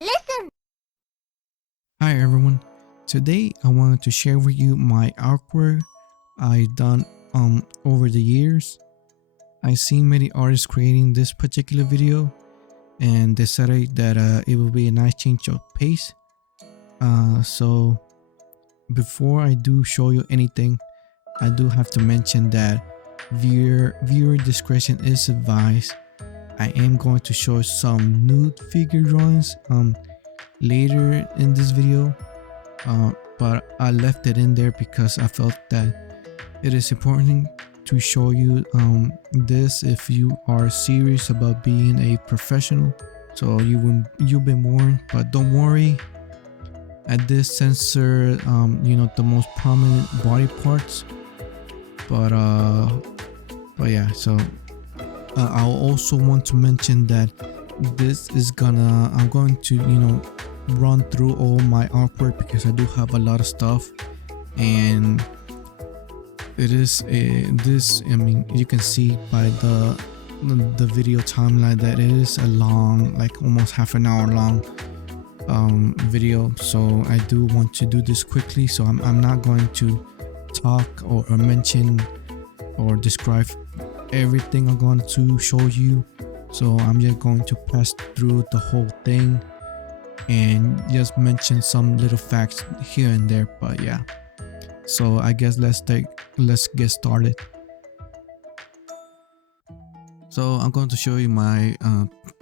Listen. Hi everyone. Today I wanted to share with you my artwork I done over the years. I seen many artists creating this particular video and decided that it would be a nice change of pace. So before I do show you anything, I do have to mention that viewer discretion is advised. I am going to show some nude figure drawings later in this video, but I left it in there because I felt that it is important to show you this if you are serious about being a professional. So you've been warned, but don't worry. At this censor, the most prominent body parts, but yeah. So I also want to mention that I'm going to run through all my artwork because I do have a lot of stuff, and it is you can see by the video timeline that it is a long, like almost half an hour long video. So I do want to do this quickly, so I'm not going to talk or mention or describe everything I'm going to show you. So I'm just going to pass through the whole thing and just mention some little facts here and there. But yeah, so I guess let's get started. So I'm going to show you my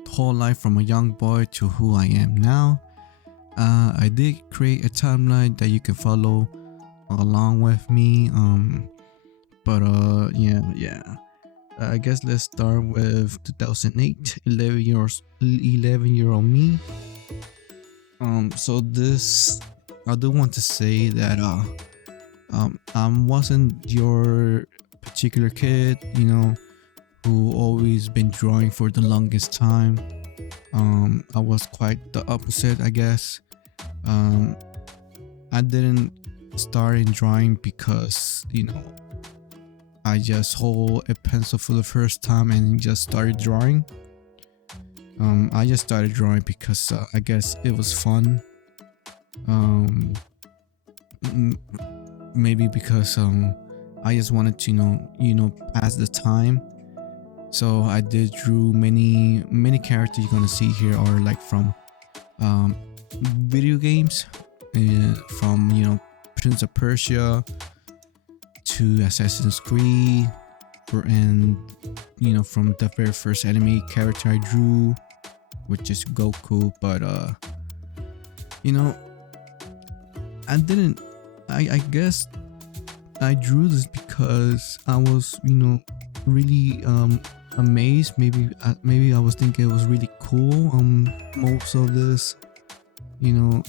whole life from a young boy to who I am now. I did create a timeline that you can follow along with me, but yeah, I guess let's start with 2008, 11-year-old me. So this, I do want to say that I wasn't your particular kid, who always been drawing for the longest time. I was quite the opposite, I guess. I didn't start in drawing because I just hold a pencil for the first time and just started drawing. I just started drawing because I guess it was fun. Maybe because I just wanted to pass the time. So I did drew many characters you're gonna see here are like from video games, and from Prince of Persia to Assassin's Creed, and from the very first anime character I drew, which is Goku. But I guess I drew this because I was really amazed. Maybe I was thinking it was really cool. Most of this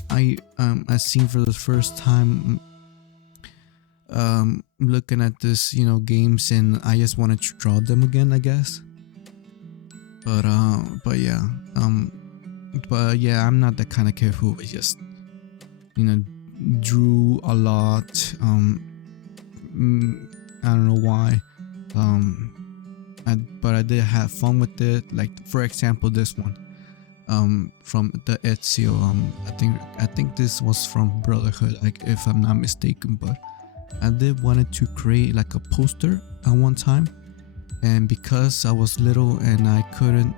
I seen for the first time, looking at this games, and I just wanted to draw them again, I guess. But yeah, I'm not the kind of kid who just drew a lot. I don't know why, but I did have fun with it. Like for example, this one from the Ezio. I think this was from Brotherhood, like if I'm not mistaken. But I did wanted to create like a poster at one time, and because I was little and I couldn't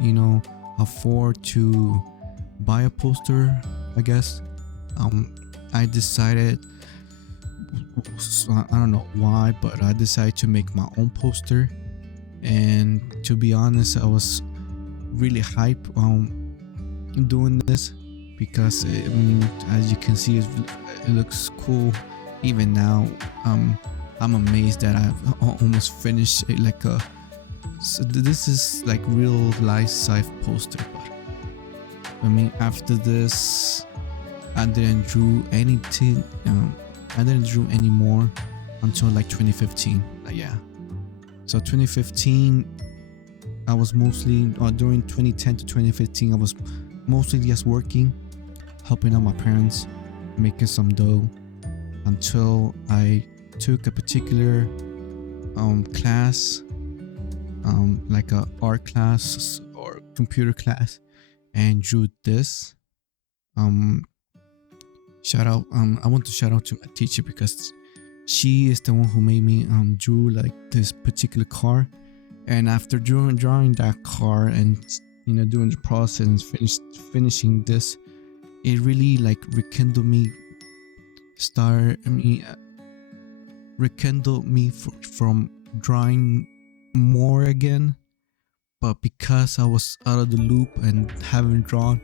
afford to buy a poster, I guess I decided, I don't know why, but I decided to make my own poster. And to be honest, I was really hyped doing this because as you can see, it looks cool. Even now, I'm amazed that I've almost finished it. Like so this is like real life size poster. But after this, I didn't drew anything. I didn't draw anymore until like 2015. Yeah. So 2015, I was mostly, during 2010 to 2015, I was mostly just working, helping out my parents, making some dough, until I took a particular class, like a art class or computer class, and drew this. Um, shout out. I want to shout out to my teacher because she is the one who made me drew like this particular car. And after drawing that car and doing the process and finishing this, it really like rekindled me from drawing more again. But because I was out of the loop and haven't drawn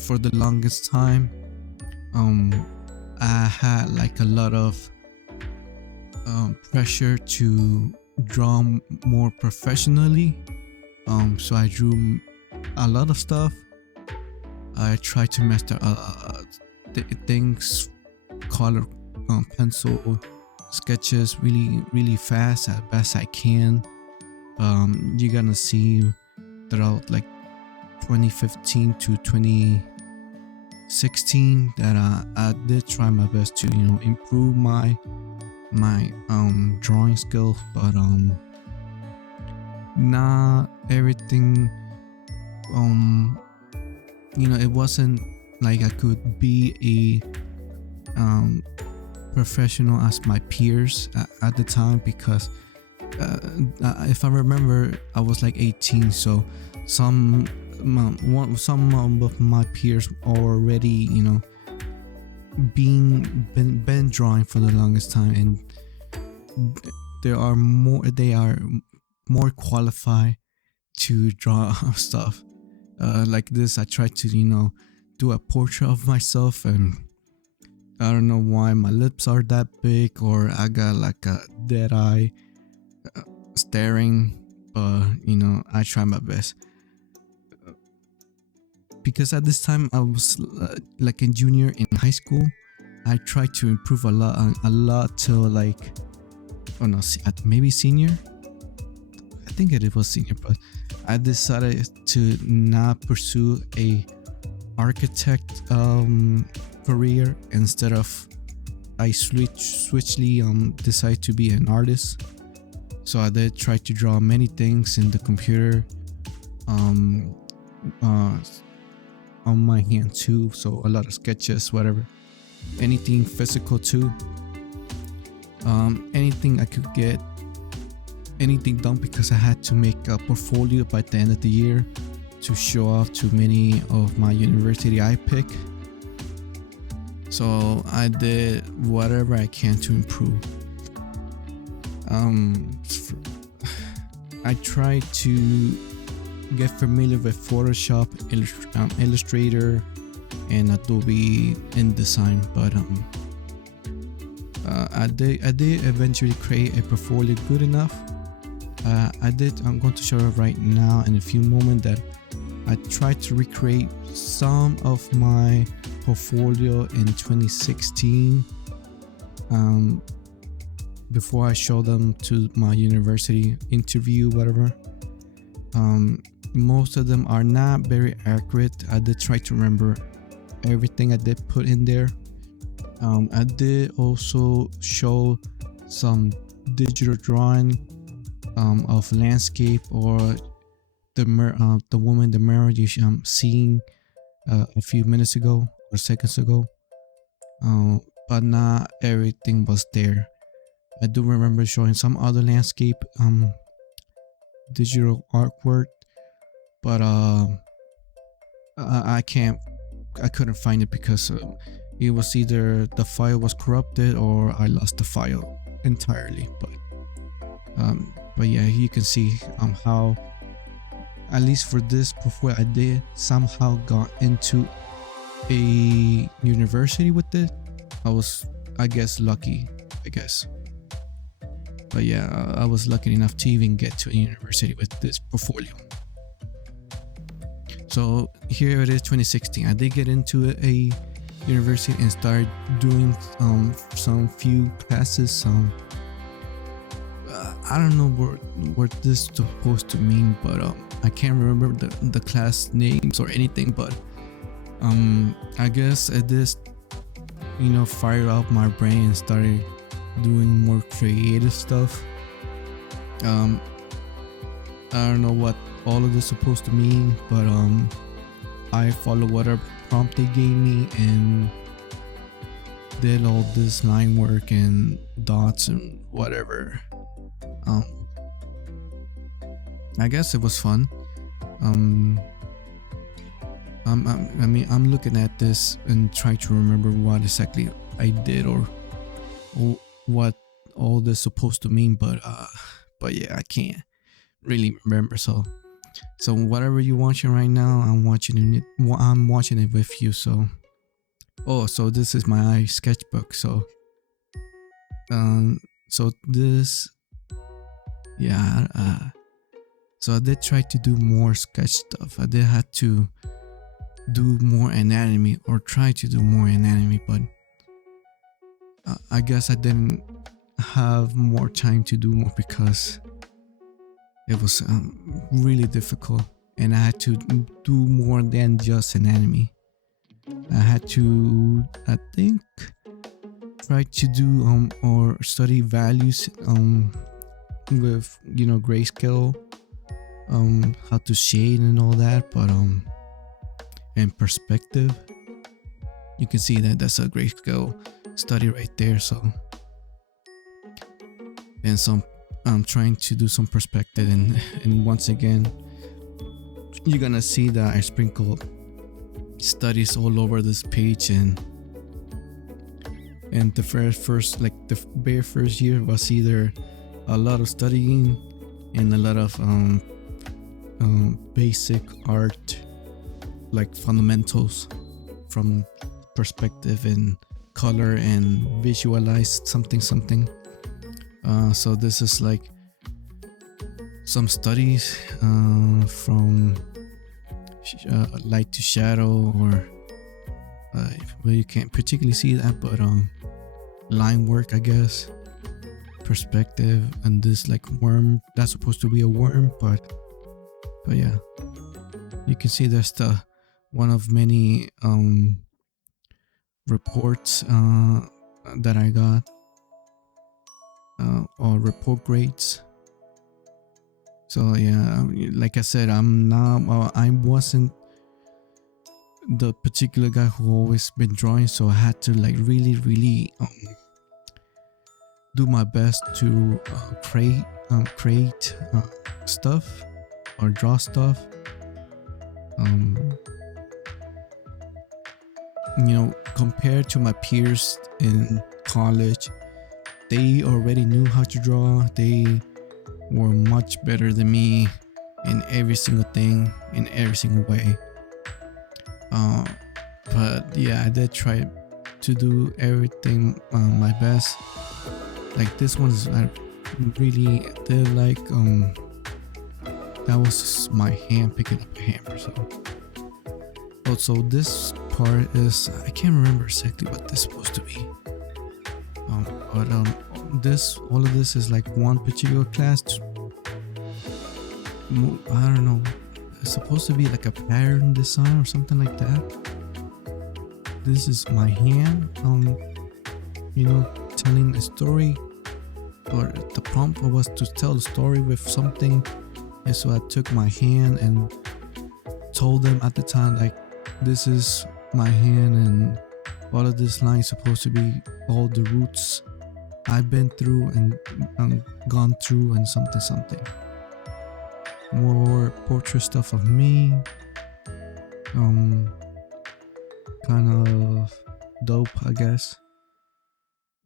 for the longest time, I had like a lot of pressure to draw more professionally. So I drew a lot of stuff. I tried to master things, color, pencil, sketches really fast as best I can. You're gonna see throughout like 2015 to 2016 that I did try my best to improve my drawing skill, but not everything. It wasn't like I could be a professional as my peers at the time, because if I remember, I was like 18, so some of my peers already been drawing for the longest time, and they are more qualified to draw stuff like this. I tried to do a portrait of myself, and I don't know why my lips are that big, or I got like a dead eye staring, but I try my best, because at this time I was like a junior in high school. I tried to improve a lot till like, oh no, maybe senior. I think it was senior, but I decided to not pursue a architect career. Instead of, I switchly decided to be an artist. So I did try to draw many things in the computer, on my hand too. So a lot of sketches, whatever, anything physical too. Anything I could get anything done, because I had to make a portfolio by the end of the year to show off to many of my university I pick. So I did whatever I can to improve. I tried to get familiar with Photoshop, Illustrator, and Adobe InDesign, but I did eventually create a portfolio good enough. I'm going to show it right now in a few moments that I tried to recreate some of my portfolio in 2016 before I show them to my university interview, whatever. Most of them are not very accurate. I did try to remember everything I did put in there. I did also show some digital drawing of landscape, or the woman, the mirror you seeing a few minutes ago or seconds ago, but not everything was there. I do remember showing some other landscape digital artwork, but I couldn't find it because it was either the file was corrupted or I lost the file entirely. But yeah, you can see how, at least for this portfolio, I did somehow got into a university with it. I was, I guess, lucky, but yeah, I was lucky enough to even get to a university with this portfolio. So here it is, 2016. I did get into a university and started doing some few classes. I don't know what this is supposed to mean, but I can't remember the class names or anything. But I guess it just fired up my brain and started doing more creative stuff. I don't know what all of this is supposed to mean, but I followed whatever prompt they gave me and did all this line work and dots and whatever. Um, I guess it was fun. Um, I'm looking at this and trying to remember what exactly I did or what all this supposed to mean, but yeah, I can't really remember. So whatever you're watching right now, I'm watching it. I'm watching it with you. So this is my sketchbook. Um, so this, yeah. So I did try to do more sketch stuff. I did have to do more anatomy or try to do more anatomy, but I guess I didn't have more time to do more because it was really difficult and I had to do more than just anatomy. I had to, I think, try to do or study values with grayscale, how to shade and all that, but and perspective. You can see that that's a grayscale study right there. So I'm trying to do some perspective, and once again you're gonna see that I sprinkle studies all over this page, and the first like the very first year was either a lot of studying and a lot of basic art, like fundamentals from perspective and color and visualize something. So this is like some studies from light to shadow, or well, you can't particularly see that, but line work, I guess, perspective, and this like worm, that's supposed to be a worm, but yeah, you can see that's the one of many reports that I got, or report grades. So yeah, like I said, I wasn't the particular guy who always been drawing, so I had to like really do my best to create stuff or draw stuff. Compared to my peers in college, they already knew how to draw. They were much better than me in every single thing, in every single way. But yeah, I did try to do everything my best. Like this one's, I really did like that was my hand picking up a hammer. So also this part is, I can't remember exactly what this is supposed to be. But all of this is like one particular class. I don't know. It's supposed to be like a pattern design or something like that. This is my hand, telling a story, or the prompt was to tell a story with something, and so I took my hand and told them at the time, like, this is my hand, and all of this line is supposed to be all the roots I've been through and gone through, and something. More portrait stuff of me, kind of dope, I guess.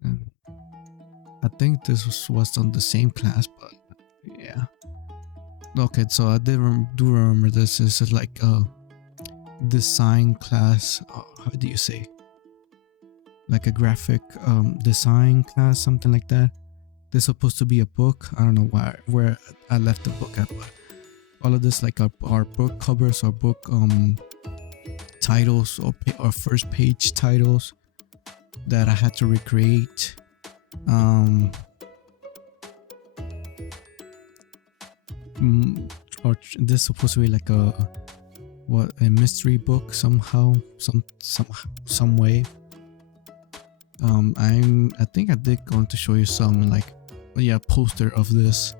And I think this was on the same class, but yeah. Okay, so I do remember this is like a design class. How do you say? Like a graphic design class, something like that. This is supposed to be a book. I don't know where I left the book at, but all of this like our book covers, or book titles, or first page titles that I had to recreate. Or this is supposed to be like a mystery book somehow, some way. I think I did going to show you some poster of this.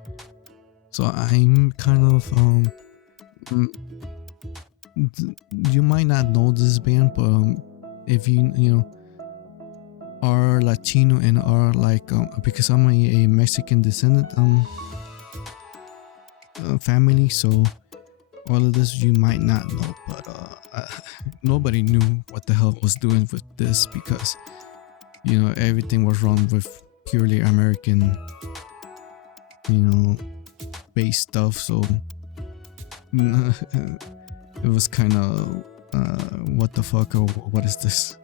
So I'm kind of you might not know this band, but if you know are Latino and are like because I'm a Mexican descendant family, so all of this you might not know, but nobody knew what the hell was doing with this because you know everything was wrong with purely American, you know, based stuff. So it was kind of what the fuck, or what is this?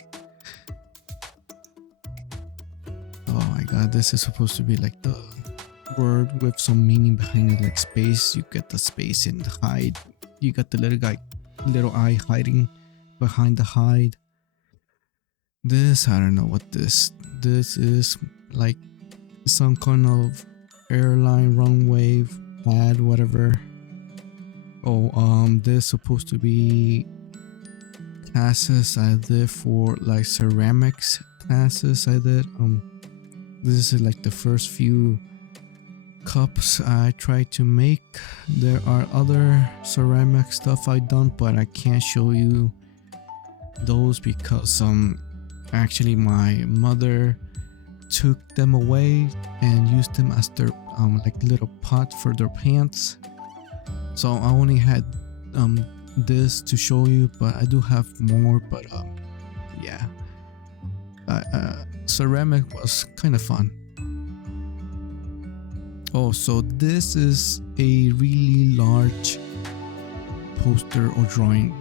Oh my god, this is supposed to be like the word with some meaning behind it, like space. You get the space and hide. You got the little eye hiding behind the hide. This, I don't know what this is, like some kind of airline runway ad, whatever. Oh, this supposed to be classes I did for like ceramics classes I did. This is like the first few cups I tried to make. There are other ceramic stuff I done, but I can't show you those because actually my mother took them away and used them as their like little pot for their pants. So I only had this to show you, but I do have more. But yeah, ceramic was kind of fun. Oh, so this is a really large poster or drawing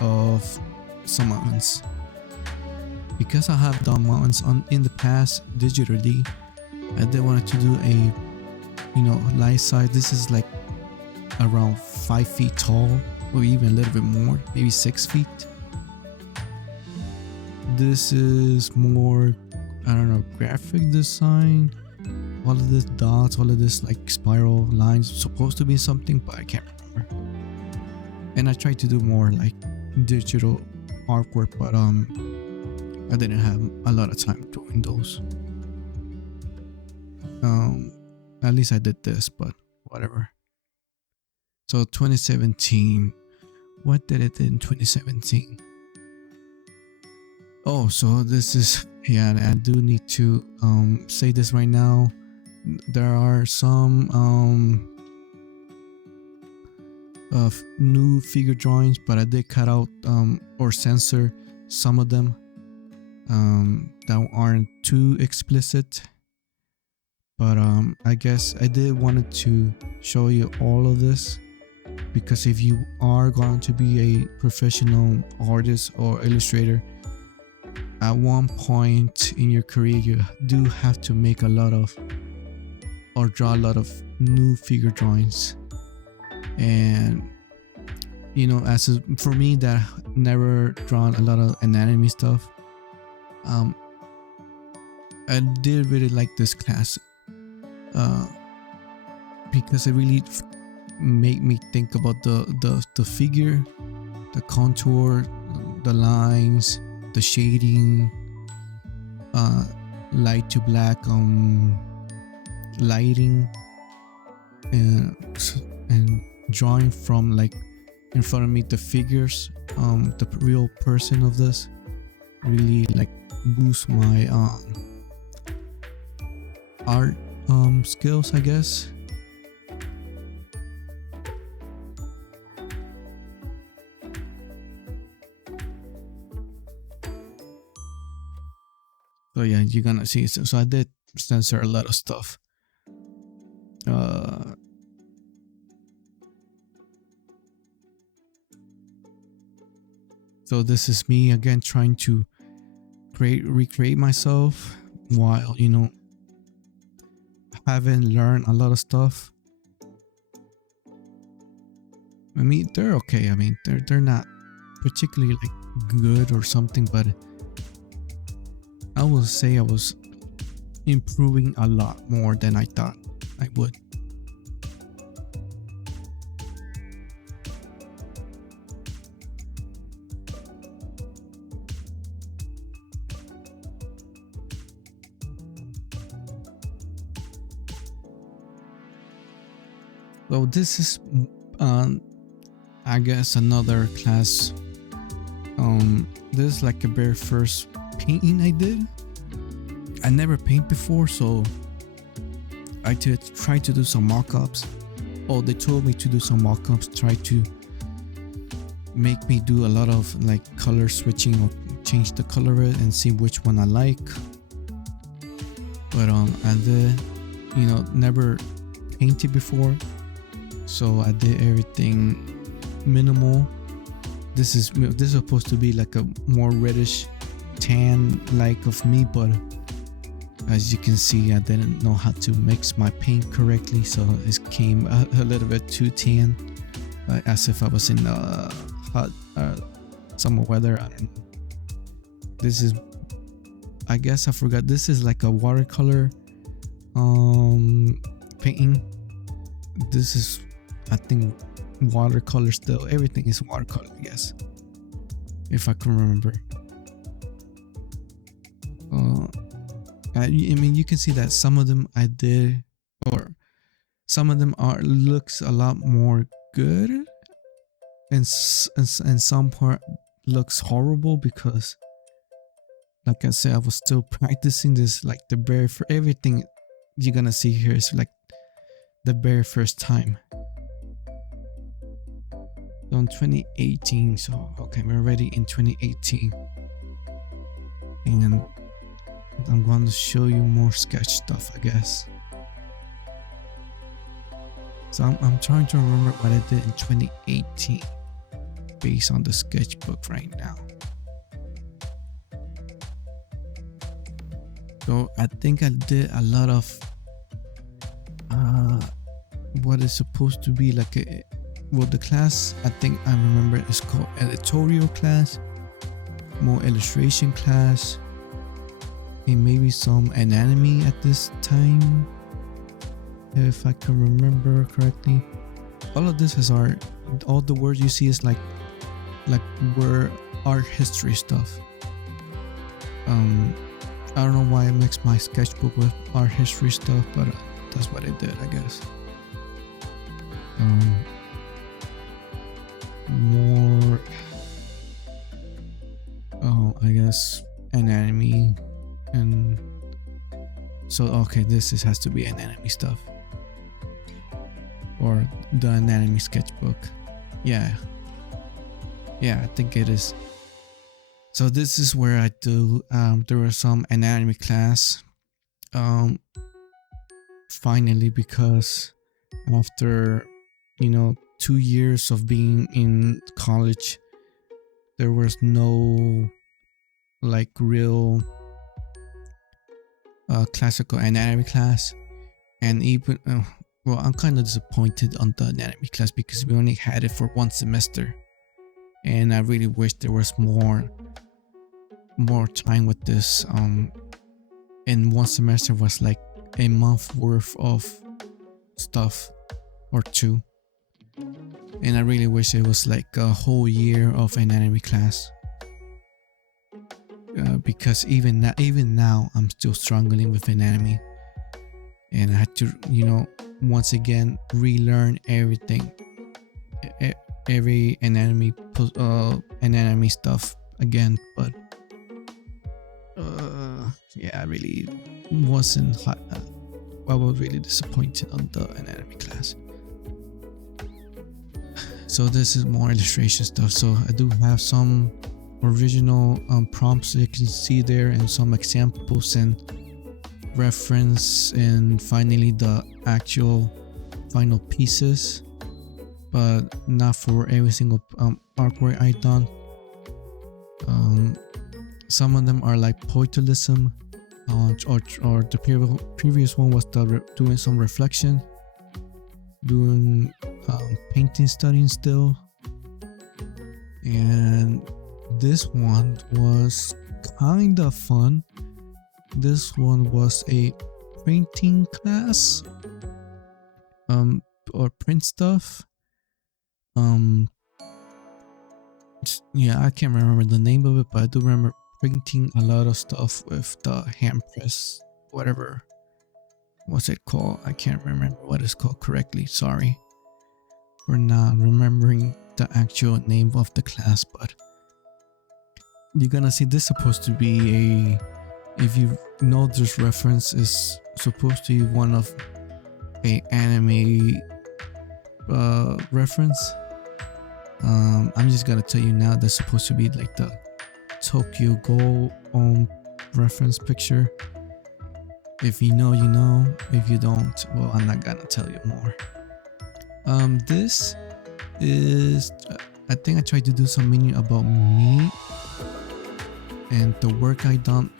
of some mountains. Because I have done mountains in the past digitally, I did wanted to do a, you know, life size. This is like around 5 feet tall, or even a little bit more, maybe 6 feet. This is more, I don't know, graphic design. All of this dots, all of this like spiral lines, supposed to be something, but I can't remember. And I tried to do more like digital artwork, but I didn't have a lot of time doing those. At least I did this, but whatever. So 2017, what did it in 2017? Oh, so this is, yeah, I do need to say this right now. There are some of new figure drawings, but I did cut out or censor some of them that aren't too explicit. But I guess I did wanted to show you all of this because if you are going to be a professional artist or illustrator, at one point in your career you do have to make a lot of or draw a lot of new figure drawings. And you know, for me that never drawn a lot of anatomy stuff, I did really like this class because it really made me think about the figure, the contour, the lines, the shading, light to black lighting, and drawing from like in front of me the figures, the real person of this really like boost my art skills, I guess. So yeah, you're gonna see. So I did censor a lot of stuff. So this is me again trying to recreate myself while, you know, haven't learned a lot of stuff. I mean, they're okay. I mean, they're not particularly like good or something, but I will say I was improving a lot more than I thought I would. So this is I guess another class. This is like a very first painting I did. I never paint before, so I did try to do some mock-ups. Oh, they told me to do some mock-ups, try to make me do a lot of like color switching or change the color of it and see which one I like. But I did, never painted before, so I did everything minimal. This is supposed to be like a more reddish tan like of me, but as you can see, I didn't know how to mix my paint correctly, so it came a little bit too tan, as if I was in hot summer weather. I don't know. This is, I guess I forgot, this is like a watercolor painting. This is, I think, watercolor still. Everything is watercolor, I guess, if I can remember. I mean, you can see that some of them I did, or some of them looks a lot more good, and some part looks horrible because, like I said, I was still practicing this. Like the very for everything you're gonna see here is like the very first time. So in 2018, so okay, we're already in 2018, and I'm going to show you more sketch stuff, I guess. So I'm trying to remember what I did in 2018 based on the sketchbook right now. So I think I did a lot of what is supposed to be like the class I think I remember is called editorial class, more illustration class, and maybe some anatomy at this time, if I can remember correctly. All of this is art. All the words you see is like were art history stuff. I don't know why I mixed my sketchbook with art history stuff, but that's what I did, I guess. More I guess anatomy. And so okay, this has to be anatomy stuff, or the anatomy sketchbook. Yeah, I think it is. So this is where I do there was some anatomy class finally, because after 2 years of being in college, there was no like real classical anatomy class. And even well, I'm kind of disappointed on the anatomy class because we only had it for 1 semester, and I really wish there was more time with this. And 1 semester was like a month worth of stuff or 2, and I really wish it was like a whole year of anatomy class. Because even now I'm still struggling with anatomy, and I had to once again relearn everything, every anatomy stuff again. But yeah, I really wasn't I was really disappointed on the anatomy class. So this is more illustration stuff. So I do have some original prompts you can see there, and some examples and reference, and finally the actual final pieces, but not for every single artwork I done. Some of them are like pointillism, or the previous one was doing some reflection, doing painting studying still, and this one was kind of fun. This one was a printing class, or print stuff. Yeah, I can't remember the name of it, but I do remember printing a lot of stuff with the hand press, whatever. What's it called? I can't remember what it's called correctly. Sorry for not remembering the actual name of the class, but you're gonna see this supposed to be if you know this reference is supposed to be one of a anime reference. I'm just gonna tell you now that's supposed to be like the Tokyo Ghoul reference picture. If you know, you know. If you don't, well, I'm not gonna tell you more. This is I think I tried to do some meaning about me and the work I done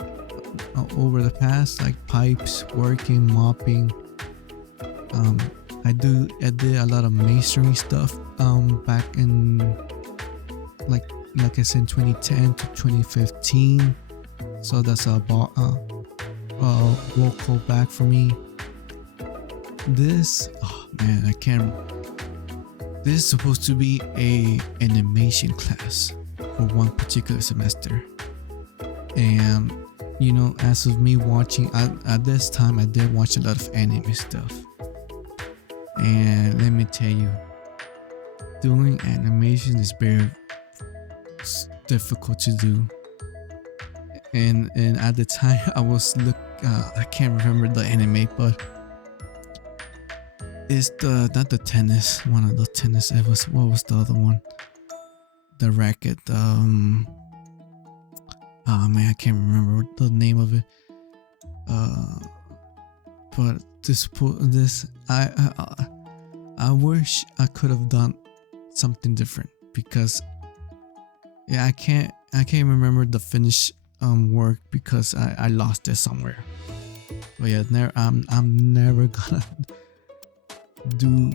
over the past, like pipes, working, mopping. I did a lot of masonry stuff back in like I said, in 2010 to 2015. So that's about local back for me. This, oh man, I can't. This is supposed to be a animation class for one particular semester, and you know, as of me watching at this time, I did watch a lot of anime stuff, and let me tell you, doing animation is very difficult to do. And at the time, I was I can't remember the anime, but it's not the tennis, one of the tennis. It was, what was the other one? The racket. Oh man, I can't remember the name of it. But this I wish I could have done something different, because yeah, I can't remember the finish work because I lost it somewhere. But yeah, I'm never gonna do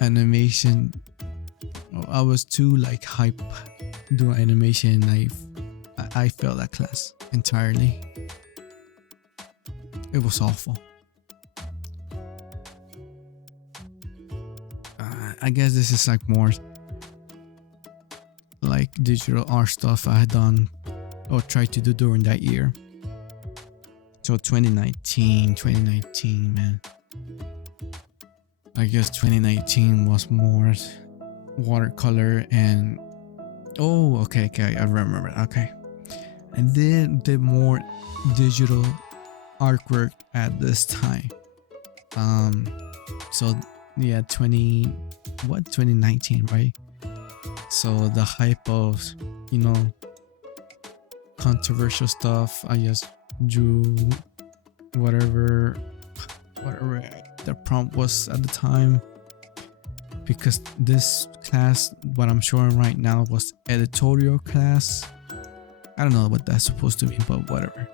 animation. I was too like hype doing animation, and I failed that class entirely. It was awful. I guess this is like more like digital art stuff I had done or tried to do during that year. So 2019, man. I guess 2019 was more watercolor and okay, I remember. Okay, and then did more digital artwork at this time. So yeah, 2019, right? So the hype of, you know, controversial stuff, I just drew whatever the prompt was at the time, because this class, what I'm showing right now, was editorial class. I don't know what that's supposed to mean, but whatever.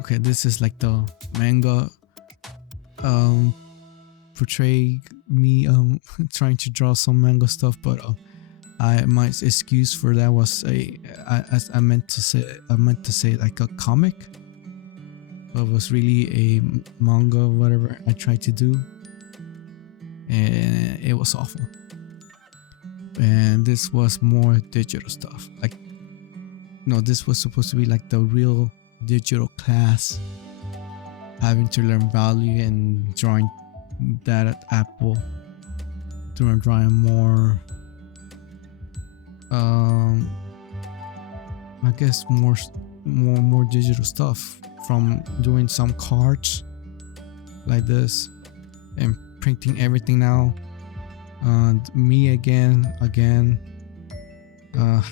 Okay, this is like the manga portray me trying to draw some manga stuff, but my excuse for that was I meant to say like a comic, but it was really a manga, whatever I tried to do, and it was awful. And this was more digital stuff, like, no, this was supposed to be like the real digital class, having to learn value and drawing that at Apple, drawing more I guess more digital stuff, from doing some cards like this and printing everything now. Me again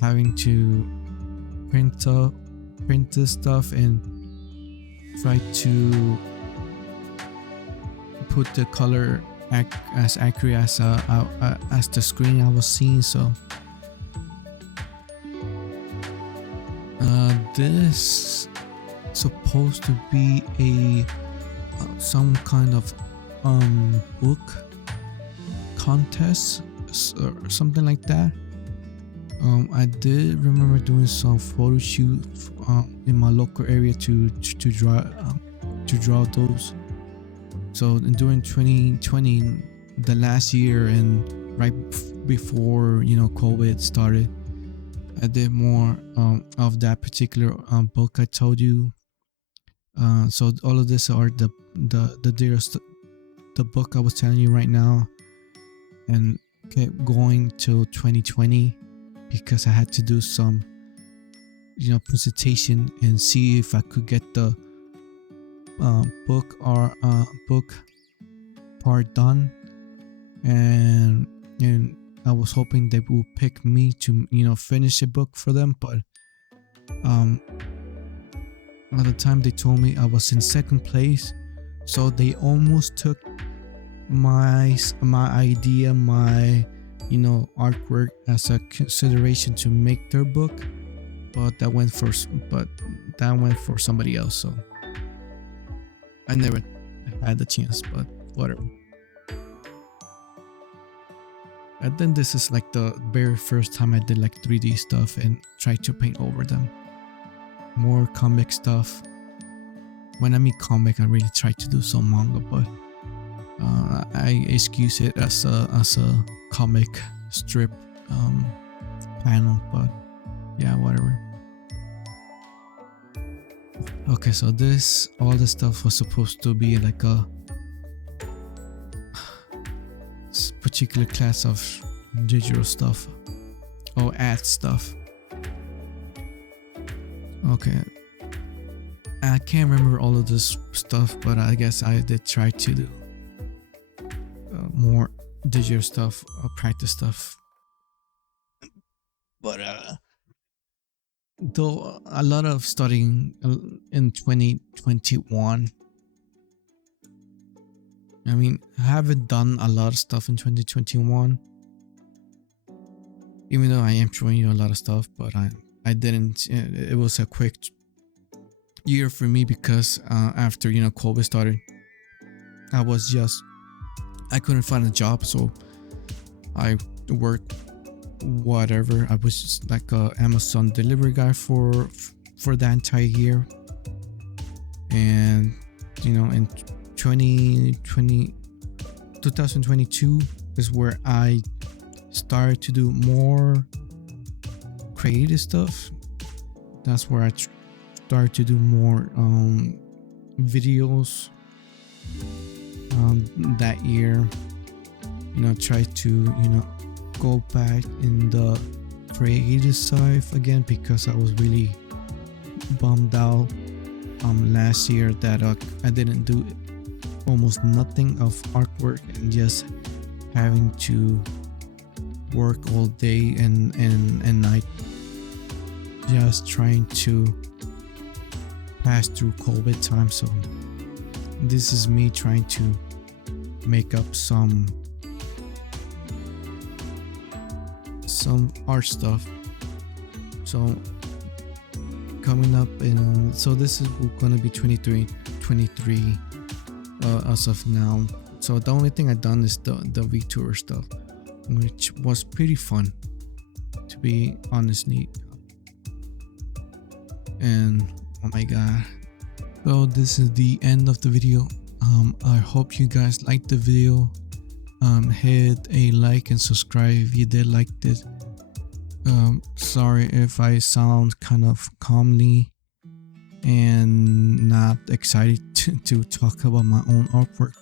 having to print this stuff and try to put the color as accurate as the screen I was seeing. So this supposed to be a some kind of book contest or something like that. I did remember doing some photo shoot in my local area to draw those. So during 2020, the last year, and right before, you know, COVID started, I did more of that particular book I told you. So all of this are the book I was telling you right now, and kept going till 2020 because I had to do some, presentation and see if I could get the book part done, and I was hoping they would pick me to finish the book for them, but at the time they told me I was in second place, so they almost took my idea, my artwork as a consideration to make their book, but that went for somebody else, so I never had the chance, but whatever. I think this is like the very first time I did like 3D stuff and tried to paint over them. More comic stuff. When I mean comic, I really try to do some manga, but I excuse it as a comic strip panel, but yeah, whatever. Okay, so all this stuff was supposed to be like a particular class of digital stuff or ad stuff. Okay, I can't remember all of this stuff, but I guess I did try to do more digital stuff or practice stuff. But though a lot of studying in 2021. I mean, I haven't done a lot of stuff in 2021, even though I am showing you a lot of stuff, but I didn't. It was a quick year for me because after COVID started, I couldn't find a job, so I worked whatever. I was just like a Amazon delivery guy for the entire year, and in 2022 is where I started to do more creative stuff. That's where I started to do more videos that year. Try to go back in the creative side again, because I was really bummed out last year that I didn't do almost nothing of artwork and just having to work all day and night, just trying to pass through COVID time. So this is me trying to make up some art stuff. So coming up, and so this is gonna be 23 as of now. So the only thing I've done is the VTuber stuff, which was pretty fun, to be honestly. And oh my god, so this is the end of the video. I hope you guys liked the video. Hit a like and subscribe if you did like this. Sorry if I sound kind of calmly and not excited to talk about my own artwork.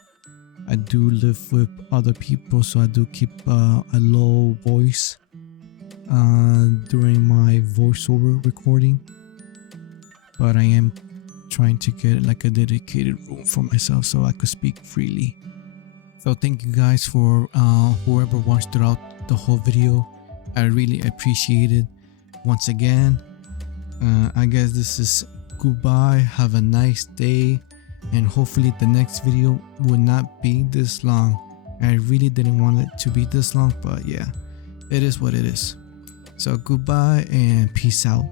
I do live with other people, so I do keep a low voice during my voiceover recording, but I am trying to get like a dedicated room for myself so I could speak freely. So thank you guys for whoever watched throughout the whole video. I really appreciate it. Once again, I guess this is goodbye. Have a nice day, and hopefully the next video will not be this long. I really didn't want it to be this long, but yeah, it is what it is. So goodbye and peace out.